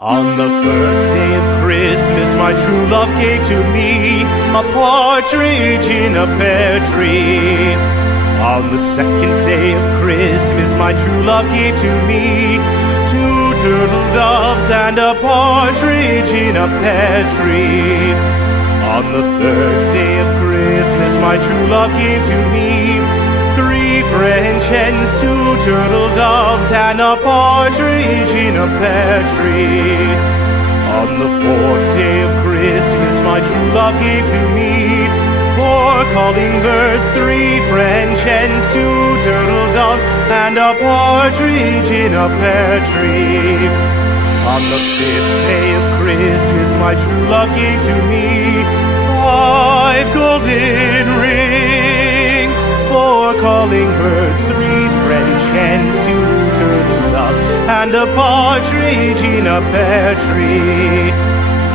On the first day of Christmas, my true love gave to me a partridge in a pear tree. On the second day of Christmas, my true love gave to me two turtle doves and a partridge in a pear tree. On the third day of Christmas, my true love gave to me three French hens, two turtle doves, and a partridge in a pear tree. On the fourth day of Christmas, my true love gave to me four calling birds, three French hens, two turtle doves, and a partridge in a pear tree. On the fifth day of Christmas, my true love gave to me five golden rings, four calling birds, three French hens, two turtle doves, and a partridge in a pear tree.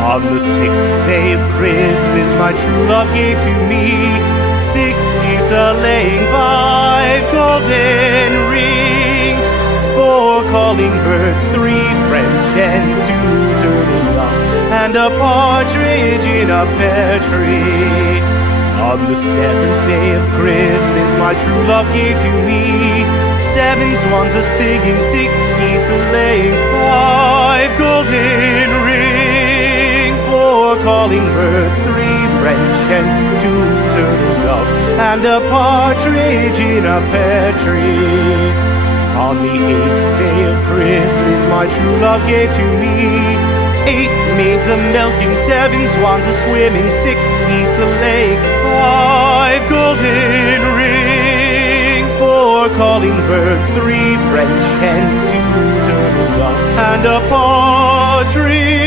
On the sixth day of Christmas, my true love gave to me six geese a-laying, five golden rings, four calling birds, three French hens, two turtle doves, and a partridge in a pear tree. On the seventh day of Christmas, my true love gave to me seven swans a-singing, six geese a-laying, five golden rings, four calling birds, three French hens, two turtle doves, and a partridge in a pear tree. On the eighth day of Christmas, my true love gave to me eight maids a-milking, seven swans a-swimming, six geese a-laying, five golden rings, four calling birds, three French hens, two turtle doves, and a partridge